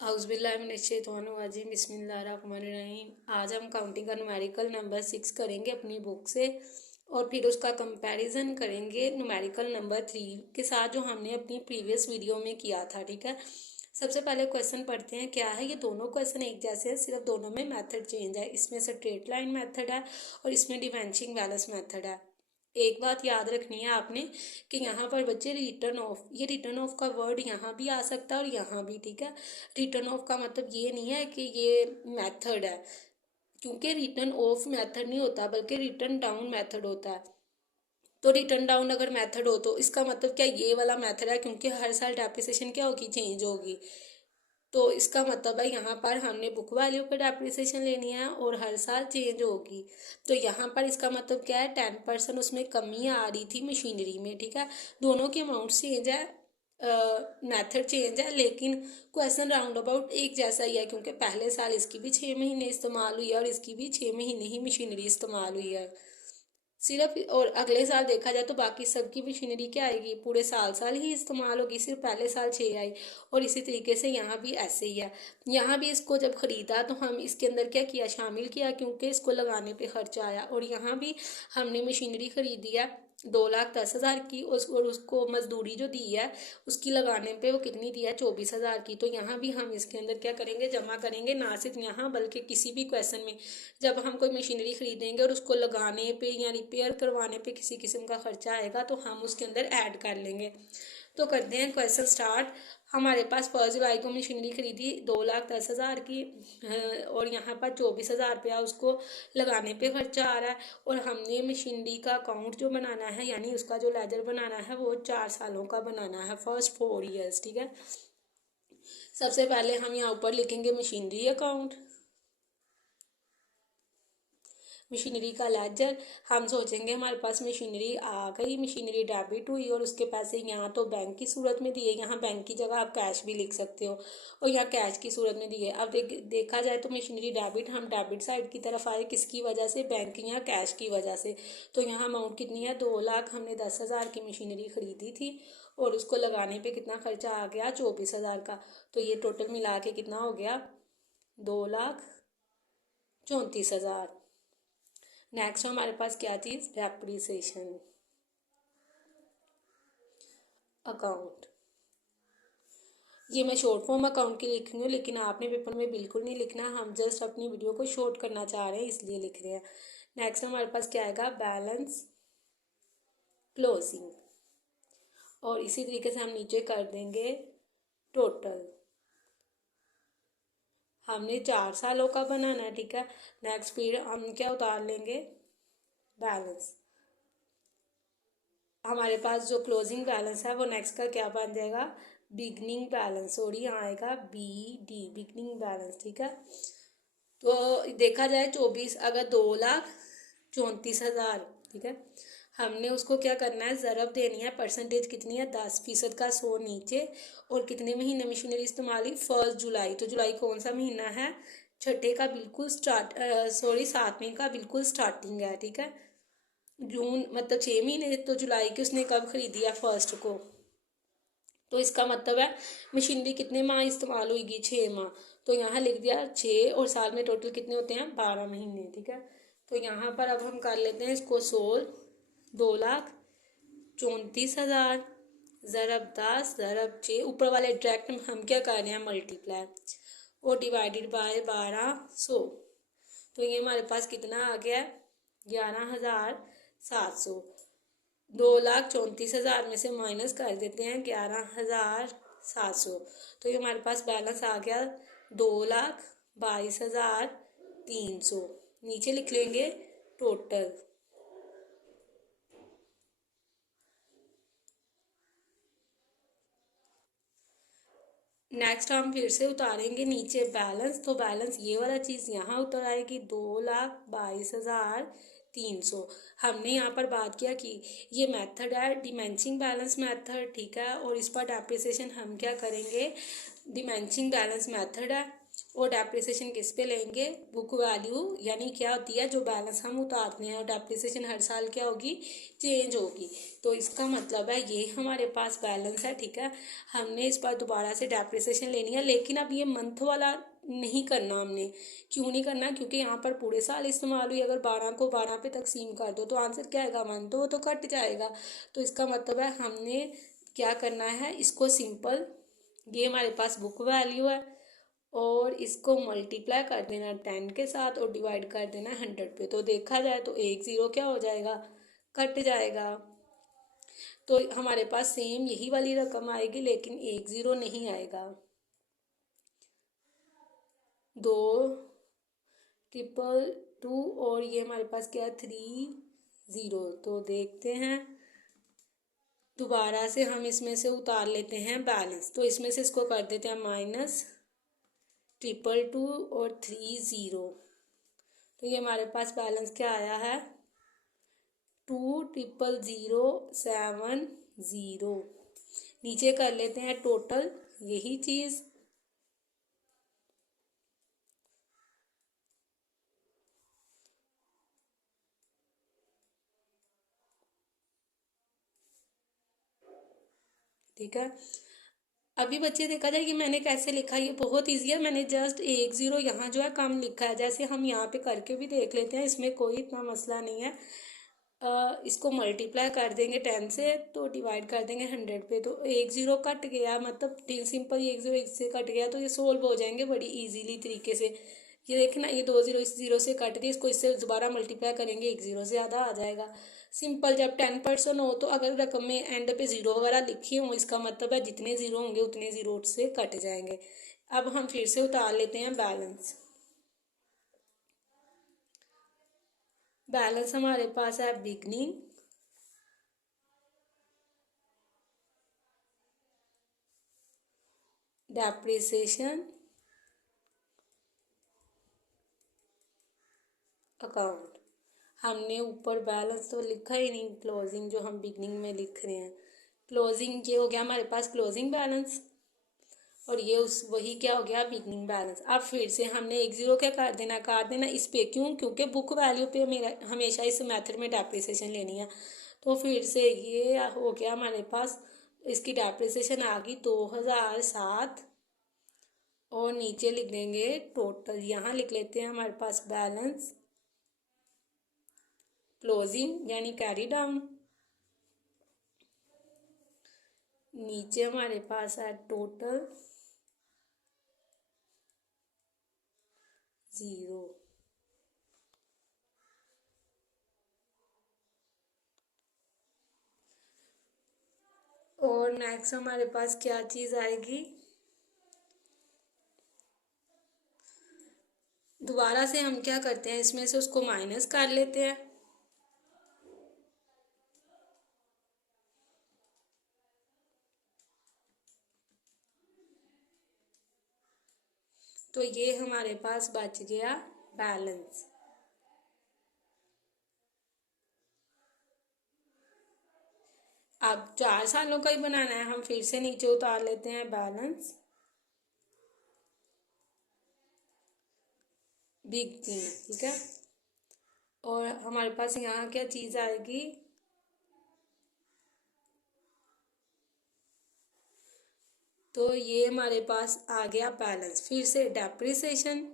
औज़ुबिल्लाहिमिनश्शैतानिर्रजीम बिस्मिल्लाहिर्रहमानिर्रहीम। आज हम काउंटिंग का न्यूमेरिकल नंबर 6 करेंगे अपनी बुक से और फिर उसका कंपैरिजन करेंगे न्यूमेरिकल नंबर 3 के साथ जो हमने अपनी प्रीवियस वीडियो में किया था। ठीक है, सबसे पहले क्वेश्चन पढ़ते हैं। क्या है? ये दोनों क्वेश्चन एक जैसे हैं, सिर्फ दोनों में मेथड चेंज है। इसमें स्ट्रेट लाइन मेथड है और इसमें डिवेंशिंग बैलेंस मेथड है। एक बात याद रखनी है आपने कि यहाँ पर बच्चे रिटर्न ऑफ, ये रिटर्न ऑफ का वर्ड यहाँ भी आ सकता है और यहाँ भी। ठीक है, रिटर्न ऑफ का मतलब ये नहीं है कि ये मेथड है, क्योंकि रिटर्न ऑफ मेथड नहीं होता बल्कि रिटर्न डाउन मेथड होता है। तो रिटर्न डाउन अगर मेथड हो तो इसका मतलब क्या ये वाला मेथड है, क्योंकि हर साल डेप्रिसिएशन क्या होगी, चेंज होगी। तो इसका मतलब है यहाँ पर हमने बुक वैल्यू पर डेप्रिसिएशन लेनी है और हर साल चेंज होगी। तो यहाँ पर इसका मतलब क्या है, 10% उसमें कमी आ रही थी मशीनरी में। ठीक है, दोनों की अमाउंट चेंज है, मेथड चेंज है, लेकिन क्वेश्चन राउंड अबाउट एक जैसा ही है, क्योंकि पहले साल इसकी भी 6 महीने इस्तेमाल हुई है और इसकी भी 6 महीने ही मशीनरी इस्तेमाल हुई है सिर्फ। और अगले साल देखा जाए तो बाकी सबकी मशीनरी क्या आएगी, पूरे साल साल ही इस्तेमाल होगी, सिर्फ पहले साल 6 आई। और इसी तरीके से यहाँ भी ऐसे ही है। यहाँ भी इसको जब ख़रीदा तो हम इसके अंदर क्या किया, शामिल किया, क्योंकि इसको लगाने पे खर्चा आया। और यहाँ भी हमने मशीनरी ख़रीदी है 2,10,000 की, और उसको मजदूरी जो दी है उसकी लगाने पे वो कितनी दी है, 24,000 की। तो यहाँ भी हम इसके अंदर क्या करेंगे, जमा करेंगे, ना सिर्फ यहाँ बल्कि किसी भी क्वेश्चन में जब हम कोई मशीनरी खरीदेंगे और उसको लगाने पे या रिपेयर करवाने पे किसी किस्म का खर्चा आएगा तो हम उसके अंदर ऐड कर लेंगे। तो करते हैं क्वेश्चन स्टार्ट। हमारे पास 1 जुलाई को मशीनरी खरीदी 2,10,000 की, और यहाँ पर 24,000 रुपया उसको लगाने पे खर्चा आ रहा है। और हमने मशीनरी का अकाउंट जो बनाना है, यानी उसका जो लेजर बनाना है वो 4 सालों का बनाना है, फर्स्ट 4 ईयर्स। ठीक है, सबसे पहले हम यहाँ ऊपर लिखेंगे मशीनरी अकाउंट, मशीनरी का लेजर। हम सोचेंगे हमारे पास मशीनरी आ गई, मशीनरी डेबिट हुई और उसके पैसे यहाँ तो बैंक की सूरत में दिए, यहाँ बैंक की जगह आप कैश भी लिख सकते हो, और यहाँ कैश की सूरत में दिए। अब देखा जाए तो मशीनरी डेबिट, हम डेबिट साइड की तरफ आए, किसकी वजह से, बैंक या कैश की वजह से। तो यहाँ अमाउंट कितनी है, 2 लाख। हमने 10,000 की मशीनरी खरीदी थी और उसको लगाने पे कितना खर्चा आ गया, 24,000 का। तो ये टोटल मिला के कितना हो गया, 2,34,000। नेक्स्ट हमारे पास क्या चीज़, डेप्रिसिएशन अकाउंट। ये मैं शॉर्ट फॉर्म अकाउंट की लिख रही हूँ, लेकिन आपने पेपर में बिल्कुल नहीं लिखना, हम जस्ट अपनी वीडियो को शॉर्ट करना चाह रहे हैं इसलिए लिख रहे हैं। नेक्स्ट हमारे पास क्या आएगा, बैलेंस क्लोजिंग, और इसी तरीके से हम नीचे कर देंगे टोटल। हमने 4 सालों का बनाना है। ठीक है, नेक्स्ट फिर हम क्या उतार लेंगे, बैलेंस। हमारे पास जो क्लोजिंग बैलेंस है वो नेक्स्ट का क्या बन जाएगा, बिगनिंग बैलेंस। सॉरी, यहाँ आएगा BD, बिगनिंग बैलेंस। ठीक है, तो देखा जाए 24, अगर 2,34,000, ठीक है, हमने उसको क्या करना है, ज़रब देनी है, परसेंटेज कितनी है, 10% का 100 नीचे। और कितने महीने मशीनरी इस्तेमाल हुई, 1 जुलाई। तो जुलाई कौन सा महीना है, छठे का बिल्कुल स्टार्ट, सॉरी 7वें का बिल्कुल स्टार्टिंग है। ठीक है, जून मतलब 6 महीने, तो जुलाई की उसने कब खरीदी है, 1 को। तो इसका मतलब है मशीनरी कितने माह इस्तेमाल हुई, 6 माह। तो यहाँ लिख दिया 6, और साल में टोटल कितने होते हैं, 12 महीने। ठीक है, तो यहाँ पर अब हम कर लेते हैं इसको सोल्व। 2,34,000 ज़रब 10 ज़रब 6, ऊपर वाले डायरेक्ट हम क्या कर रहे हैं, मल्टीप्लाई, और डिवाइडेड बाय 1200। तो ये हमारे पास कितना आ गया, 11,700। 2,34,000 में से माइनस कर देते हैं 11,700। तो ये हमारे पास बैलेंस आ गया 2,22,300। नीचे लिख लेंगे टोटल। नेक्स्ट हम फिर से उतारेंगे नीचे बैलेंस, तो बैलेंस ये वाला चीज़ यहाँ उतर आएगी, 2,22,300। हमने यहाँ पर बात किया कि ये मेथड है डिमेंशिंग बैलेंस मेथड। ठीक है, और इस पर डेप्रिसिएशन हम क्या करेंगे, डिमेंशिंग बैलेंस मेथड है और डेप्रिसिएशन किस पे लेंगे, बुक वैल्यू, यानी क्या होती है जो बैलेंस हम उतारते हैं, और डेप्रिसिएशन हर साल क्या होगी, चेंज होगी। तो इसका मतलब है ये हमारे पास बैलेंस है, ठीक है। हमने इस बार दोबारा से डेप्रिसिएशन लेनी है, लेकिन अब ये मंथ वाला नहीं करना हमने। क्यों नहीं करना, क्योंकि यहाँ पर पूरे साल इस्तेमाल हुई, अगर 12 को 12 पे तकसीम कर दो तो आंसर क्या आएगा, 1, तो वो तो कट जाएगा। तो इसका मतलब है हमने क्या करना है, इसको सिंपल, ये हमारे पास बुक वैल्यू है और इसको मल्टीप्लाई कर देना 10 के साथ और डिवाइड कर देना 100 पे। तो देखा जाए तो एक ज़ीरो क्या हो जाएगा, कट जाएगा। तो हमारे पास सेम यही वाली रकम आएगी, लेकिन एक ज़ीरो नहीं आएगा। 2 ट्रिपल 2 और ये हमारे पास क्या है, 3 0। तो देखते हैं, दोबारा से हम इसमें से उतार लेते हैं बैलेंस। तो इसमें से इसको कर देते हैं माइनस 222 और 30। तो ये हमारे पास बैलेंस क्या आया है, 2,000,070। नीचे कर लेते हैं टोटल, यही चीज़। ठीक है, अभी बच्चे देखा जाए कि मैंने कैसे लिखा, ये बहुत इजी है। मैंने जस्ट एक ज़ीरो यहाँ जो है कम लिखा है, जैसे हम यहाँ पे करके भी देख लेते हैं, इसमें कोई इतना मसला नहीं है। इसको मल्टीप्लाई कर देंगे 10 से तो डिवाइड कर देंगे 100 पे, तो एक ज़ीरो कट गया, मतलब सिंपल एक ज़ीरो इससे कट गया, तो ये सोल्व हो जाएंगे बड़ी इजीली तरीके से। ये देखना, ये 2 ज़ीरो इस ज़ीरो से कट गए, इसको इससे दोबारा मल्टीप्लाई करेंगे, एक ज़ीरो से ज़्यादा आ जाएगा। सिंपल, जब 10% हो तो अगर रकम में एंड पे ज़ीरो वगैरह लिखे हों, इसका मतलब है जितने ज़ीरो होंगे उतने ज़ीरो से कट जाएंगे। अब हम फिर से उतार लेते हैं बैलेंस। बैलेंस हमारे पास है बिगनिंग, डेप्रिसिएशन, अकाउंट। हमने ऊपर बैलेंस तो लिखा ही नहीं, क्लोजिंग जो हम बिगनिंग में लिख रहे हैं, क्लोजिंग ये हो गया हमारे पास क्लोजिंग बैलेंस, और ये उस वही क्या हो गया, बिगनिंग बैलेंस। अब फिर से हमने एक ज़ीरो क्या काट देना इस पे, क्यों, क्योंकि बुक वैल्यू पे मेरा हमेशा इस मेथड में डेप्रिसिएशन लेनी है। तो फिर से ये हो गया हमारे पास, इसकी डेप्रिसिएशन आ गई 2007, और नीचे लिख देंगे टोटल, यहाँ लिख लेते हैं हमारे पास बैलेंस, क्लोजिंग यानी कैरी डाउन, नीचे हमारे पास है टोटल, ज़ीरो। और नेक्स्ट हमारे पास क्या चीज़ आएगी, दोबारा से हम क्या करते हैं, इसमें से उसको माइनस कर लेते हैं। तो ये हमारे पास बच गया बैलेंस। अब 4 सालों का ही बनाना है, हम फिर से नीचे उतार लेते हैं बैलेंस, बिग तीन, ठीक है। और हमारे पास यहाँ क्या चीज़ आएगी, तो ये हमारे पास आ गया बैलेंस। फिर से डेप्रिसिएशन,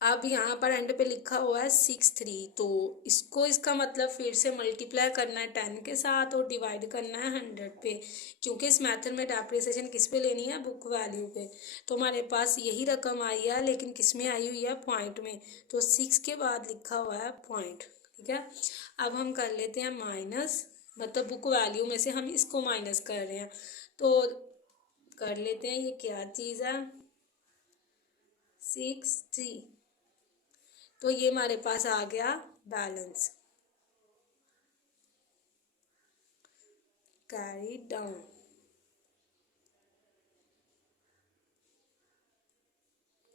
अब यहाँ पर एंड पे लिखा हुआ है 6 3, तो इसको इसका मतलब फिर से मल्टीप्लाई करना है 10 के साथ और डिवाइड करना है 100 पे, क्योंकि इस मेथड में डेप्रिसिएशन किस पे लेनी है, बुक वैल्यू पे। तो हमारे पास यही रकम आई है, लेकिन किस में आई हुई है, पॉइंट में। तो 6 के बाद लिखा हुआ है पॉइंट, ठीक है। अब हम कर लेते हैं माइनस, मतलब बुक वैल्यू में से हम इसको माइनस कर रहे हैं, तो कर लेते हैं, ये क्या चीज़ है, 6 3। तो ये हमारे पास आ गया बैलेंस, कैरी डाउन,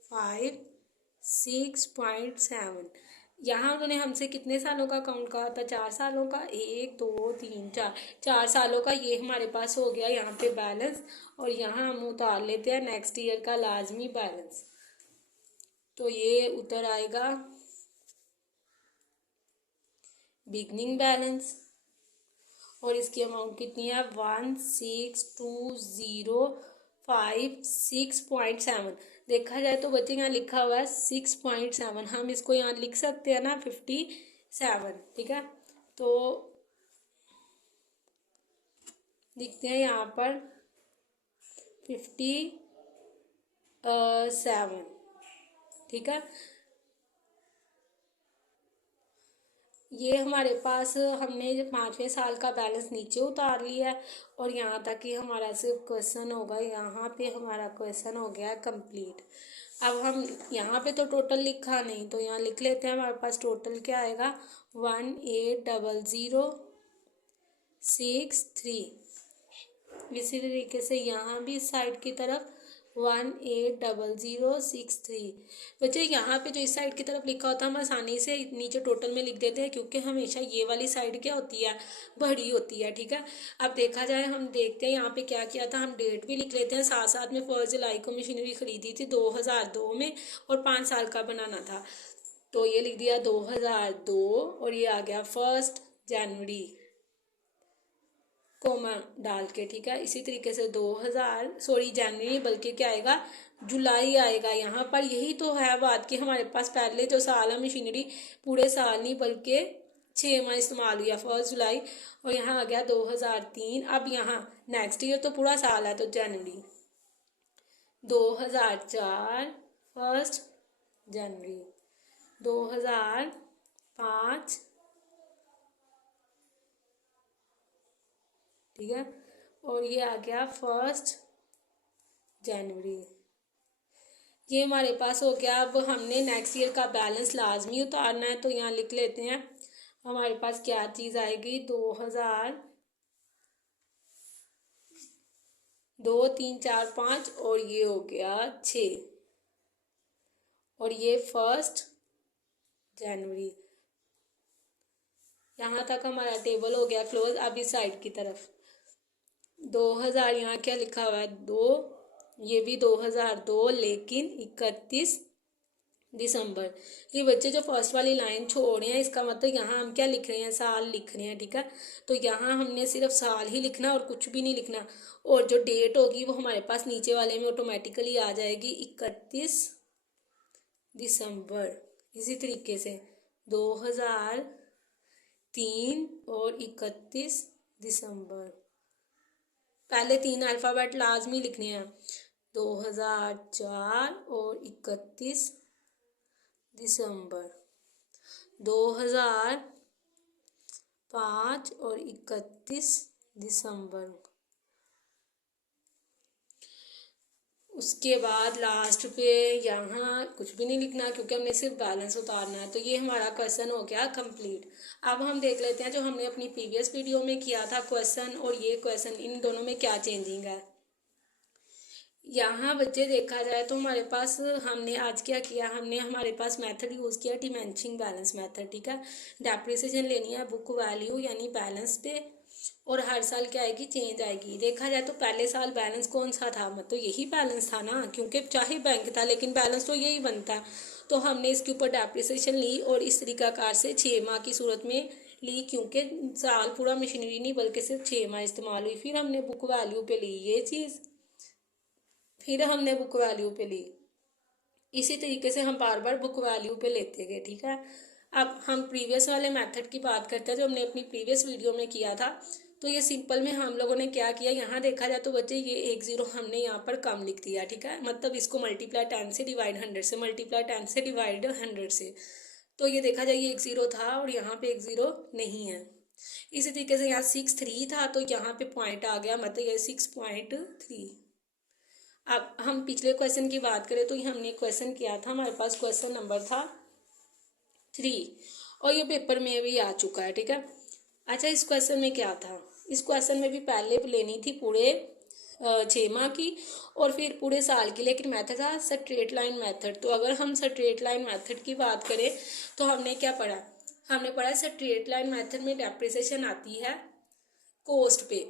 5 6.7। यहाँ उन्होंने हमसे कितने सालों का अकाउंट कहा था, 4 सालों का, 1 2 3 4, 4 सालों का। ये हमारे पास हो गया यहाँ पे बैलेंस, और यहाँ हम उतार लेते हैं नेक्स्ट ईयर का लाजमी बैलेंस। तो ये उतर आएगा बिगनिंग बैलेंस, और इसकी अमाउंट कितनी है, 162056.7। देखा जाए तो बच्चे यहाँ लिखा हुआ है 6.7, हम इसको यहाँ लिख सकते हैं ना 57, ठीक है। तो लिखते हैं यहाँ पर 57, ठीक है। ये हमारे पास हमने 5वें साल का बैलेंस नीचे उतार लिया है, और यहाँ तक ही हमारा सिर्फ क्वेश्चन होगा। यहाँ पे हमारा क्वेश्चन हो गया कंप्लीट। अब हम यहाँ पे तो टोटल लिखा नहीं, तो यहाँ लिख लेते हैं हमारे पास टोटल क्या आएगा, 180063। इसी तरीके से यहाँ भी इस साइड की तरफ 180063। बच्चे यहाँ पे जो इस साइड की तरफ लिखा होता है हम आसानी से नीचे टोटल में लिख देते हैं, क्योंकि हमेशा ये वाली साइड क्या होती है, बड़ी होती है, ठीक है। अब देखा जाए, हम देखते हैं यहाँ पे क्या किया था, हम डेट भी लिख लेते हैं साथ साथ में। 1 जुलाई को मशीनरी खरीदी थी 2002 में, और 5 साल का बनाना था, तो ये लिख दिया 2002, और ये आ गया 1 जनवरी कोमा डाल के, ठीक है। इसी तरीके से जनवरी, बल्कि क्या आएगा, जुलाई आएगा यहाँ पर। यही तो है बात कि हमारे पास पहले जो साल है मशीनरी पूरे साल नहीं बल्कि 6 माह इस्तेमाल हुआ, 1 जुलाई, और यहाँ आ गया 2003। अब यहाँ नेक्स्ट ईयर तो पूरा साल है, तो जनवरी 2004, 1 जनवरी 2005, ठीक है, और ये आ गया 1 जनवरी। ये हमारे पास हो गया। अब हमने नेक्स्ट ईयर का बैलेंस लाजमी उतारना है, तो यहाँ लिख लेते हैं हमारे पास क्या चीज़ आएगी, 2 3 4 5, और ये हो गया 6, और ये 1 जनवरी। यहाँ तक हमारा टेबल हो गया क्लोज। अब इस साइड की तरफ 2000, यहाँ क्या लिखा हुआ है, 2, ये भी 2002, लेकिन 31 दिसंबर। ये बच्चे जो फर्स्ट वाली लाइन छोड़ रहे हैं, इसका मतलब यहाँ हम क्या लिख रहे हैं, साल लिख रहे हैं, ठीक है। तो यहाँ हमने सिर्फ साल ही लिखना और कुछ भी नहीं लिखना, और जो डेट होगी वो हमारे पास नीचे वाले में ऑटोमेटिकली आ जाएगी, 31 दिसंबर। इसी तरीके से 2003 और 31 दिसंबर। पहले 3 अल्फ़ाबेट लाजमी लिखने हैं, 2004 और 31 दिसंबर, 2005 और 31 दिसंबर। उसके बाद लास्ट पे यहाँ कुछ भी नहीं लिखना, क्योंकि हमने सिर्फ बैलेंस उतारना है। तो ये हमारा क्वेश्चन हो गया कंप्लीट। अब हम देख लेते हैं जो हमने अपनी प्रीवियस वीडियो में किया था क्वेश्चन, और ये क्वेश्चन, इन दोनों में क्या चेंजिंग है। यहाँ बच्चे देखा जाए तो हमारे पास हमने आज क्या किया, हमने हमारे पास मेथड यूज़ किया डिमेंशिंग बैलेंस मेथड, ठीक है। डेप्रिसिएशन लेनी है बुक वैल्यू यानी बैलेंस पे, और हर साल क्या आएगी, चेंज आएगी। देखा जाए तो पहले साल बैलेंस कौन सा था, मतलब तो यही बैलेंस था ना, क्योंकि चाहे बैंक था लेकिन बैलेंस तो यही बनता। तो हमने इसके ऊपर डेप्रिसिएशन ली, और इस तरीकाकार से 6 माह की सूरत में ली, क्योंकि साल पूरा मशीनरी नहीं बल्कि सिर्फ 6 माह इस्तेमाल हुई। फिर हमने बुक वैल्यू पे ली ये चीज़, फिर हमने बुक वैल्यू पे ली। इसी तरीके से हम बार बार बुक वैल्यू पे लेते गए, ठीक है। अब हम प्रीवियस वाले मेथड की बात करते हैं जो हमने अपनी प्रीवियस वीडियो में किया था। तो ये सिंपल में हम लोगों ने क्या किया, यहाँ देखा जाए तो बच्चे ये 1 0 हमने यहाँ पर कम लिख दिया, ठीक है। मतलब इसको मल्टीप्लाई 10 से डिवाइड 100 से, मल्टीप्लाई 10 से डिवाइड 100 से। तो ये देखा जाए ये 1 0 था और यहाँ पे 1 0 नहीं है। इसी तरीके से यहाँ 6 3 था, तो यहाँ पे पॉइंट आ गया, मतलब ये 6.3। अब हम पिछले क्वेश्चन की बात करें तो हमने क्वेश्चन किया था, हमारे पास क्वेश्चन नंबर था 3, और ये पेपर में भी आ चुका है, ठीक है। अच्छा, इस क्वेश्चन में क्या था, इस क्वेश्चन में भी पहले लेनी थी पूरे 6 माह की और फिर पूरे साल की, लेकिन मेथड था स्ट्रेट लाइन मेथड। तो अगर हम स्ट्रेट लाइन मेथड की बात करें तो हमने क्या पढ़ा, हमने पढ़ा स्ट्रेट लाइन मेथड में डेप्रिसिएशन आती है कॉस्ट पे।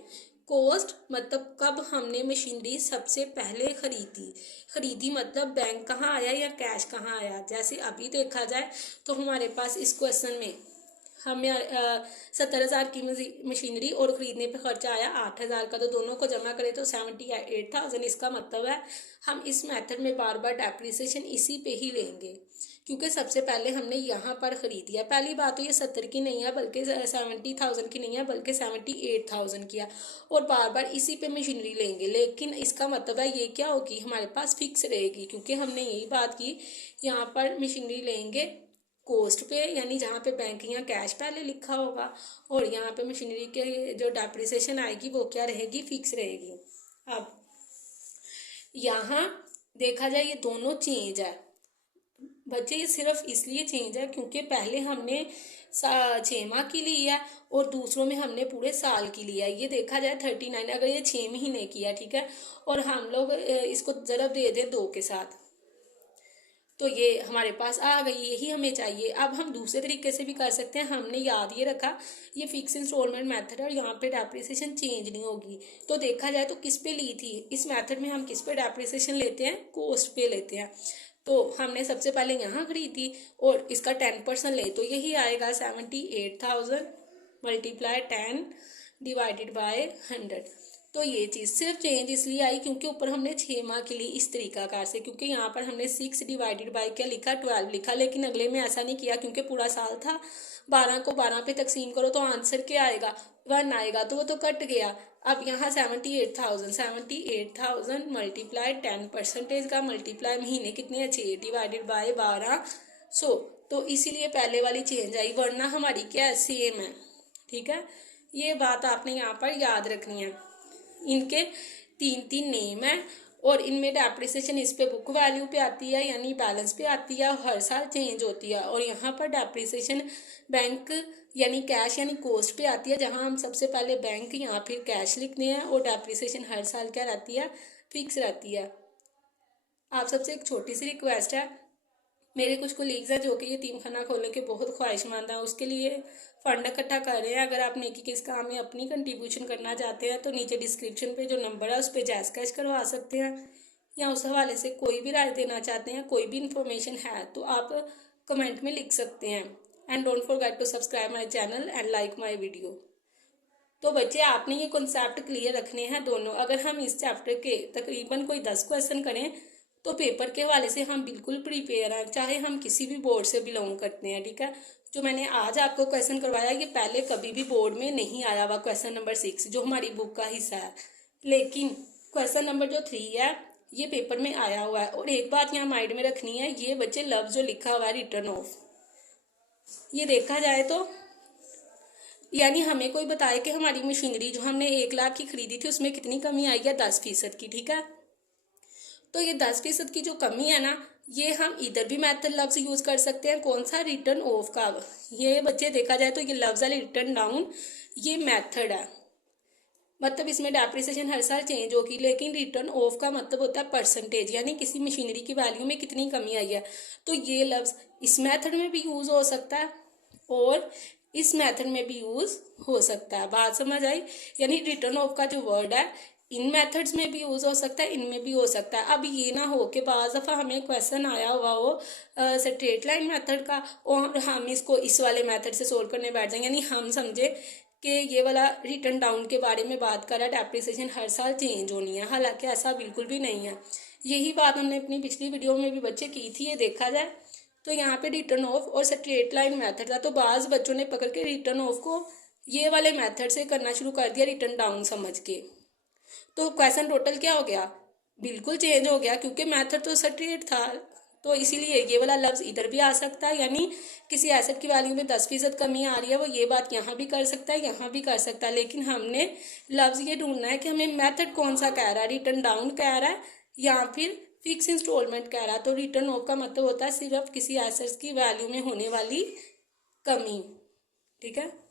कॉस्ट मतलब कब हमने मशीनरी सबसे पहले खरीदी मतलब बैंक कहाँ आया या कैश कहाँ आया। जैसे अभी देखा जाए तो हमारे पास इस क्वेश्चन में हमें 70,000 की मशीनरी और ख़रीदने पे खर्चा आया 8,000 का, तो दोनों को जमा करें तो 78,000। इसका मतलब है हम इस मेथड में बार बार डेप्रिसिएशन इसी पे ही लेंगे, क्योंकि सबसे पहले हमने यहाँ पर ख़रीदी है। पहली बात तो ये 70 की नहीं है बल्कि 70,000 की नहीं है बल्कि 78,000 की है, और बार बार इसी पे मशीनरी लेंगे। लेकिन इसका मतलब है ये क्या होगी, हमारे पास फिक्स रहेगी, क्योंकि हमने यही बात की यहाँ पर मशीनरी लेंगे कॉस्ट पे, यानी जहाँ पे बैंक या कैश पहले लिखा होगा, और यहाँ पे मशीनरी के जो डेप्रिसिएशन आएगी वो क्या रहेगी, फिक्स रहेगी। अब यहाँ देखा जाए ये दोनों चेंज है बच्चे, ये सिर्फ इसलिए चेंज है क्योंकि पहले हमने 6 माह की ली है और दूसरों में हमने पूरे साल की लिया है। ये देखा जाए 39, अगर ये 6 महीने की है, ठीक है, और हम लोग इसको ज़रब दे दें 2 के साथ, तो ये हमारे पास आ गई, यही हमें चाहिए। अब हम दूसरे तरीके से भी कर सकते हैं, हमने याद ये रखा ये फिक्स इंस्टॉलमेंट मेथड है और यहाँ पे डेप्रिसिएशन चेंज नहीं होगी। तो देखा जाए तो किस पे ली थी, इस मेथड में हम किस पे डेप्रिसिएशन लेते हैं, कॉस्ट पे लेते हैं। तो हमने सबसे पहले यहाँ खरीदी और इसका 10% ले, तो यही आएगा 78,000 मल्टीप्लाई 10 डिवाइडेड बाय 100। तो ये चीज़ सिर्फ चेंज इसलिए आई क्योंकि ऊपर हमने 6 माह के लिए इस तरीकाकार से, क्योंकि यहाँ पर हमने 6 डिवाइडेड बाय क्या लिखा, 12 लिखा, लेकिन अगले में ऐसा नहीं किया क्योंकि पूरा साल था। 12 को 12 पे तकसीम करो तो आंसर क्या आएगा, 1 आएगा, तो वो तो कट गया। अब यहाँ 78,000 मल्टीप्लाई 10% का मल्टीप्लाई महीने कितने हैं, 6 डिवाइडेड बाय 1200। तो इसीलिए पहले वाली चेंज आई, वरना हमारी क्या है, सेम है। ठीक है, ये बात आपने यहाँ पर याद रखनी है। इनके 3 नेम है और इनमें डेप्रिसिएशन इस पे बुक वैल्यू पे आती है यानी बैलेंस पे आती है, हर साल चेंज होती है। और यहाँ पर डेप्रिसिएशन बैंक यानी कैश यानी कॉस्ट पे आती है, जहाँ हम सबसे पहले बैंक यहाँ फिर कैश लिखते हैं, और डेप्रिसिएशन हर साल क्या रहती है, फिक्स रहती है। आप सबसे एक छोटी सी रिक्वेस्ट है, मेरे कुछ कोलीग्स हैं जो कि ये यतीम खाना खोलने के बहुत ख्वाहिशमंद हैं, उसके लिए फंड इकट्ठा कर रहे हैं। अगर आप नेकी के इस काम में अपनी कंट्रीब्यूशन करना चाहते हैं तो नीचे डिस्क्रिप्शन पे जो नंबर है उस पर जैज़ कैश करवा सकते हैं, या उस हवाले से कोई भी राय देना चाहते हैं, कोई भी इंफॉर्मेशन है तो आप कमेंट में लिख सकते हैं। And don't forget to subscribe my channel and like my video. तो बच्चे आपने ये कॉन्सेप्ट क्लियर रखने हैं दोनों। अगर हम इस चैप्टर के तकरीबन कोई 10 क्वेश्चन करें तो पेपर के हवाले से हम बिल्कुल प्रिपेयर हैं, चाहे हम किसी भी बोर्ड से बिलोंग करते हैं। ठीक है, जो मैंने आज आपको क्वेश्चन करवाया ये पहले कभी भी बोर्ड में नहीं आया हुआ, क्वेश्चन नंबर 6 जो हमारी बुक का हिस्सा है, लेकिन क्वेश्चन नंबर जो 3 है ये पेपर में आया हुआ है। और एक बात यहाँ माइंड में रखनी है, ये बच्चे लफ्ज जो लिखा हुआ है रिटर्न ऑफ, ये देखा जाए तो यानी हमें कोई बताए कि हमारी मशीनरी जो हमने 1 लाख की खरीदी थी उसमें कितनी कमी आई है, 10% की। ठीक है, तो ये 10% की जो कमी है ना, ये हम इधर भी मेथड लफ्ज यूज कर सकते हैं, कौन सा, रिटर्न ऑफ का। ये बच्चे देखा जाए तो ये लफ्ज है रिटर्न डाउन, ये मेथड है, मतलब इसमें डेप्रिसिएशन हर साल चेंज होगी। लेकिन रिटर्न ऑफ का मतलब होता है परसेंटेज, यानी किसी मशीनरी की वैल्यू में कितनी कमी आई है। तो ये लफ्ज इस मेथड में भी यूज हो सकता है और इस मेथड में भी यूज हो सकता है। बात समझ आई, यानी रिटर्न ऑफ का जो वर्ड है इन मेथड्स में भी यूज हो सकता है, इनमें भी हो सकता है। अब ये ना हो कि बाज़ दफ़ा हमें क्वेश्चन आया हुआ हो स्ट्रेट लाइन मेथड का और हम इसको इस वाले मेथड से सोल्व करने बैठ जाएंगे, यानी हम समझे कि ये वाला रिटर्न डाउन के बारे में बात कर रहा है, डेप्रिसिएशन हर साल चेंज होनी है, हालांकि ऐसा बिल्कुल भी नहीं है। यही बात हमने अपनी पिछली वीडियो में भी बच्चे की थी। ये देखा जाए तो यहाँ पे रिटर्न ऑफ और स्ट्रेट लाइन मेथड था, तो बाज़ बच्चों ने पकड़ के रिटर्न ऑफ को ये वाले मेथड से करना शुरू कर दिया रिटर्न डाउन समझ के, तो क्वेश्चन टोटल क्या हो गया, बिल्कुल चेंज हो गया, क्योंकि मेथड तो स्ट्रेट था। तो इसीलिए ये वाला लफ्ज इधर भी आ सकता है, यानी किसी एसेट की वैल्यू में 10% कमी आ रही है, वो ये बात यहाँ भी कर सकता है, यहाँ भी कर सकता है। लेकिन हमने लफ्ज ये ढूंढना है कि हमें मेथड कौन सा कह रहा है, रिटर्न डाउन कह रहा है या फिर फिक्स इंस्टॉलमेंट कह रहा है। तो रिटर्न ऑफ का मतलब होता है सिर्फ किसी एसेट्स की वैल्यू में होने वाली कमी। ठीक है।